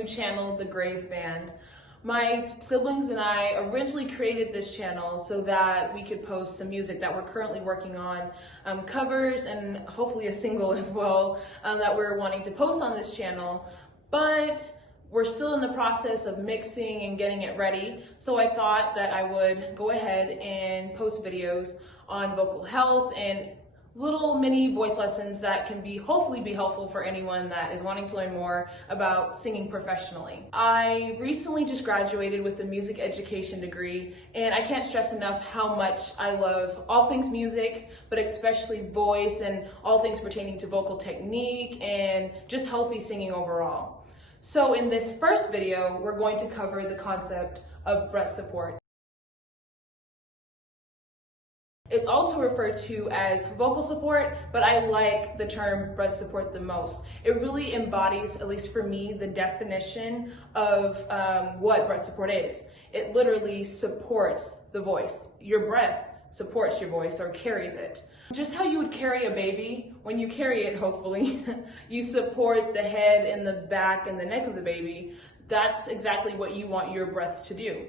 new channel, The Grays Band. My siblings and I originally created this channel so that we could post some music that we're currently working on, covers and hopefully a single as well, that we're wanting to post on this channel. But we're still in the process of mixing and getting it ready. So I thought that I would go ahead and post videos on vocal health and little mini voice lessons that can hopefully be helpful for anyone that is wanting to learn more about singing professionally. I recently just graduated with a music education degree, and I can't stress enough how much I love all things music, but especially voice and all things pertaining to vocal technique and just healthy singing overall. So in this first video, we're going to cover the concept of breath support. It's also referred to as vocal support, but I like the term breath support the most. It really embodies, at least for me, the definition of what breath support is. It literally supports the voice. Your breath supports your voice or carries it. Just how you would carry a baby, when you carry it, hopefully, you support the head and the back and the neck of the baby. That's exactly what you want your breath to do.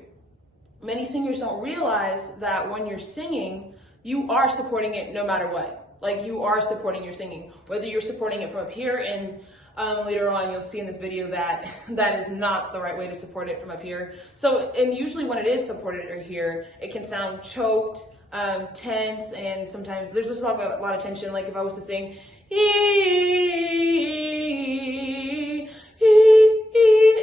Many singers don't realize that when you're singing, you are supporting it no matter what. Like, you are supporting your singing, whether you're supporting it from up here, and later on you'll see in this video that that is not the right way to support it from up here. So, and usually when it is supported or here, it can sound choked, tense, and sometimes there's just a lot of tension. Like if I was to sing,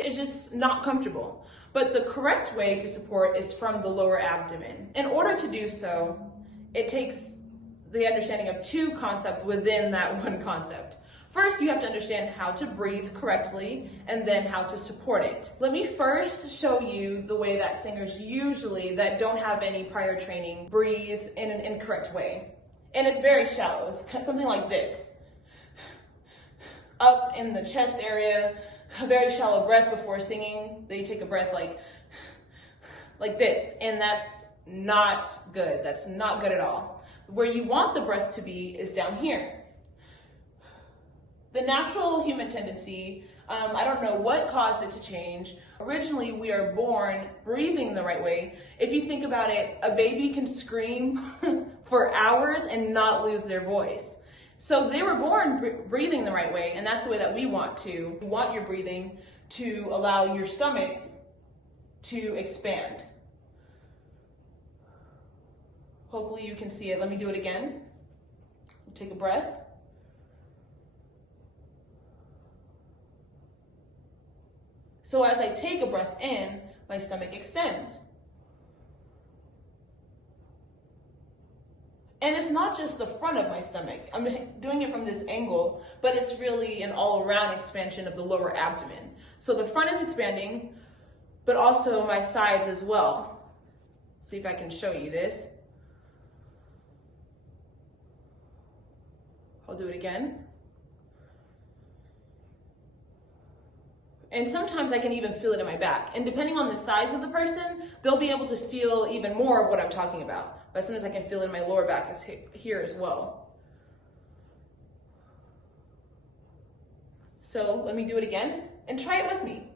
it's just not comfortable. But the correct way to support is from the lower abdomen. In order to do so, it takes the understanding of two concepts within that one concept. First, you have to understand how to breathe correctly and then how to support it. Let me first show you the way that singers usually, that don't have any prior training, breathe in an incorrect way. And it's very shallow. It's something like this. Up in the chest area, a very shallow breath before singing. They take a breath like this, and that's not good. That's not good at all. Where you want the breath to be is down here. The natural human tendency, I don't know what caused it to change. Originally, we are born breathing the right way. If you think about it, a baby can scream for hours and not lose their voice. So they were born breathing the right way, and that's the way that we want to. You want your breathing to allow your stomach to expand. Hopefully you can see it. Let me do it again. Take a breath. So as I take a breath in, my stomach extends. And it's not just the front of my stomach. I'm doing it from this angle, but it's really an all-around expansion of the lower abdomen. So the front is expanding, but also my sides as well. See if I can show you this. I'll do it again. And sometimes I can even feel it in my back. And depending on the size of the person, they'll be able to feel even more of what I'm talking about. But sometimes I can feel it in my lower back here as well. So let me do it again and try it with me.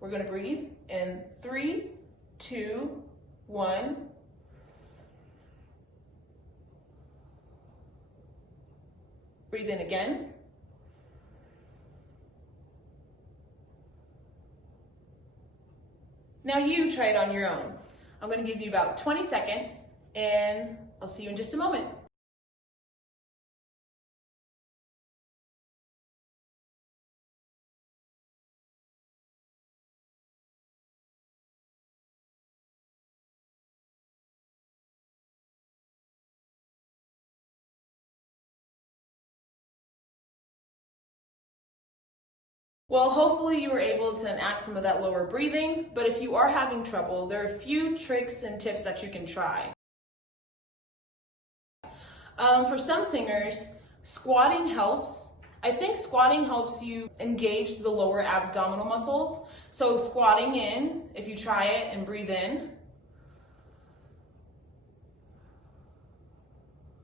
We're gonna breathe in 3, 2, 1. Breathe in again. Now you try it on your own. I'm going to give you about 20 seconds, and I'll see you in just a moment. Well, hopefully you were able to enact some of that lower breathing, but if you are having trouble, there are a few tricks and tips that you can try. For some singers, squatting helps. I think squatting helps you engage the lower abdominal muscles. So squatting in, if you try it and breathe in.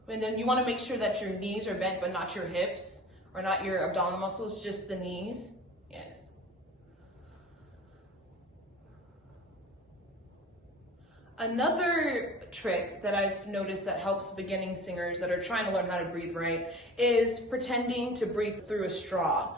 And then you want to make sure that your knees are bent, but not your hips, or not your abdominal muscles, just the knees. Yes. Another trick that I've noticed that helps beginning singers that are trying to learn how to breathe right is pretending to breathe through a straw.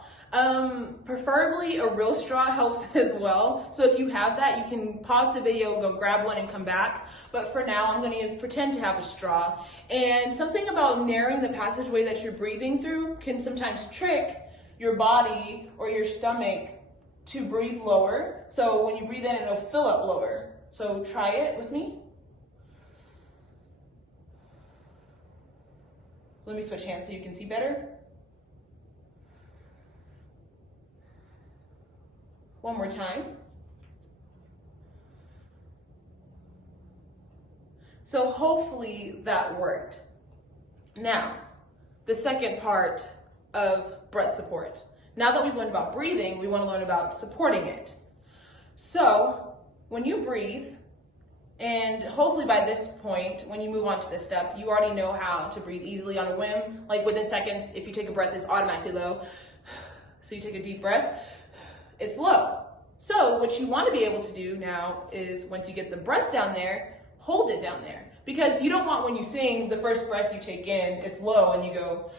Preferably a real straw helps as well. So if you have that, you can pause the video, go grab one and come back. But for now, I'm going to pretend to have a straw. And something about narrowing the passageway that you're breathing through can sometimes trick your body or your stomach to breathe lower. So when you breathe in, it'll fill up lower. So try it with me. Let me switch hands so you can see better. One more time. So hopefully that worked. Now, the second part of breath support. Now that we've learned about breathing, we want to learn about supporting it. So when you breathe, and hopefully by this point, when you move on to this step, you already know how to breathe easily on a whim. Like within seconds, if you take a breath, it's automatically low. So you take a deep breath, it's low. So what you want to be able to do now is once you get the breath down there, hold it down there. Because you don't want when you sing, the first breath you take in is low and you go,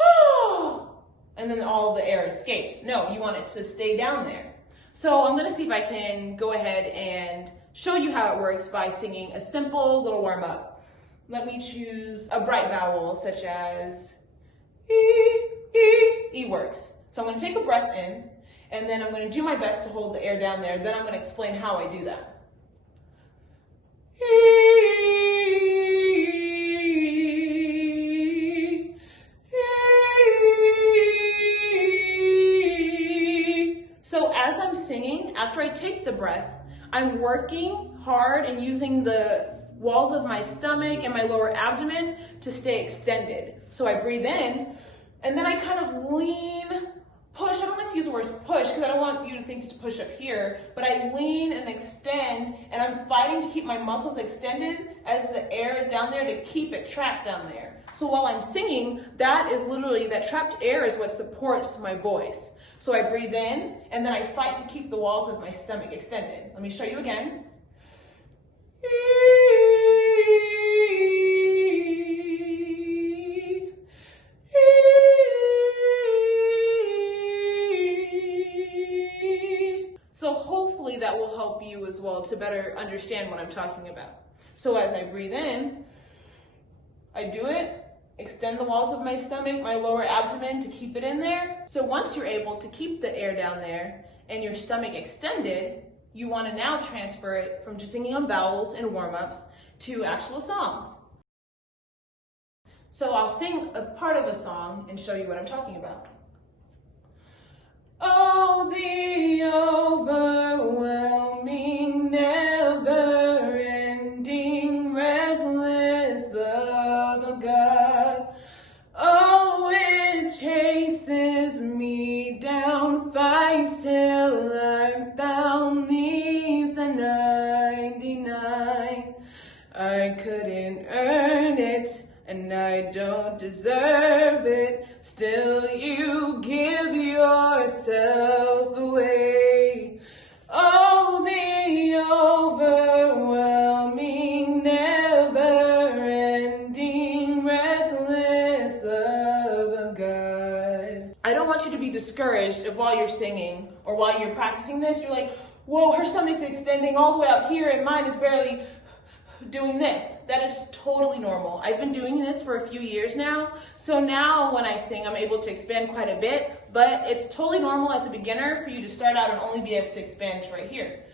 oh, and then all the air escapes. No, you want it to stay down there. So I'm going to see if I can go ahead and show you how it works by singing a simple little warm-up. Let me choose a bright vowel such as E, E. E works. So I'm going to take a breath in, and then I'm going to do my best to hold the air down there. Then I'm going to explain how I do that. So as I'm singing, after I take the breath, I'm working hard and using the walls of my stomach and my lower abdomen to stay extended. So I breathe in, and then I kind of lean, push. I don't like to use the word push because I don't want you to think to push up here, but I lean and extend, and I'm fighting to keep my muscles extended as the air is down there to keep it trapped down there. So while I'm singing, that trapped air is what supports my voice. So I breathe in, and then I fight to keep the walls of my stomach extended. Let me show you again. So hopefully that will help you as well to better understand what I'm talking about. So as I breathe in, I do it, extend the walls of my stomach, my lower abdomen to keep it in there. So once you're able to keep the air down there and your stomach extended, you want to now transfer it from just singing on vowels and warm-ups to actual songs. So I'll sing a part of a song and show you what I'm talking about. Oh, the overwhelming, never-ending, reckless love of God. Oh, it chases me down, fights till I'm found, leaves the 99. I couldn't earn it, and I don't deserve it. Still you give yourself away. Oh, the overwhelming, never-ending, reckless love of God. I don't want you to be discouraged if while you're singing or while you're practicing this, you're like, whoa, her stomach's extending all the way up here and mine is barely doing this. That is totally normal. I've been doing this for a few years now, so now when I sing, I'm able to expand quite a bit, but it's totally normal as a beginner for you to start out and only be able to expand to right here.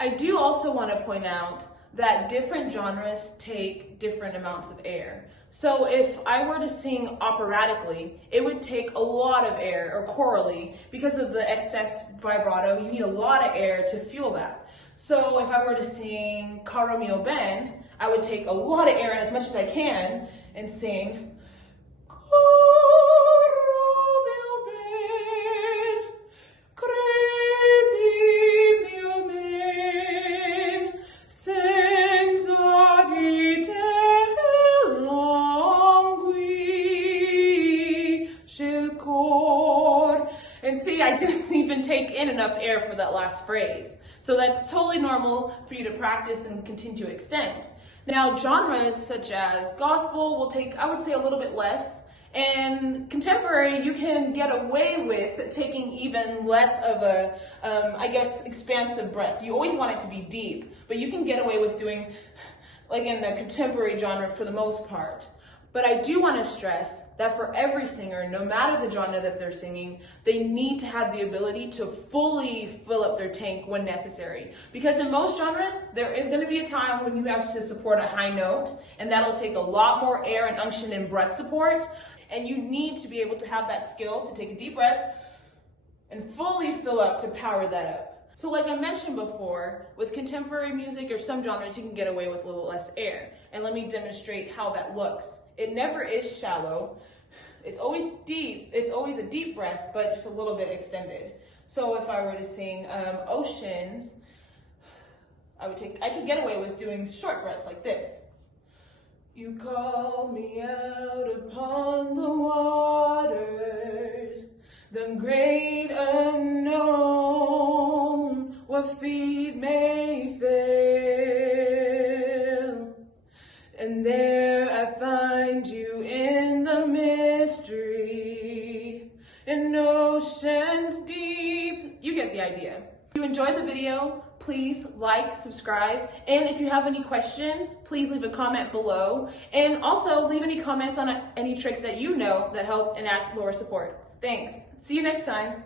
I do also want to point out that different genres take different amounts of air. So if I were to sing operatically, it would take a lot of air, or chorally, because of the excess vibrato, you need a lot of air to fuel that. So if I were to sing Caro Mio Ben, I would take a lot of air in as much as I can and sing Caro mio ben, credi mio men, senza di te languisce il cor. And see, see I didn't even take in enough air for that last phrase. So that's totally normal for you to practice and continue to extend. Now, genres such as gospel will take, I would say, a little bit less. And contemporary, you can get away with taking even less of a, I guess, expansive breath. You always want it to be deep, but you can get away with doing, like in the contemporary genre for the most part. But I do want to stress that for every singer, no matter the genre that they're singing, they need to have the ability to fully fill up their tank when necessary. Because in most genres, there is going to be a time when you have to support a high note, and that'll take a lot more air and unction and breath support. And you need to be able to have that skill to take a deep breath and fully fill up to power that up. So like I mentioned before, with contemporary music or some genres, you can get away with a little less air. And let me demonstrate how that looks. It never is shallow. It's always deep. It's always a deep breath, but just a little bit extended. So if I were to sing Oceans, I could get away with doing short breaths like this. You called me out upon the waters, the great unknown, what feet may fail. And there I find you in the mystery, in oceans deep. You get the idea. If you enjoyed the video, please like, subscribe, and if you have any questions, please leave a comment below. And also leave any comments on any tricks that you know that help enact lower support. Thanks. See you next time.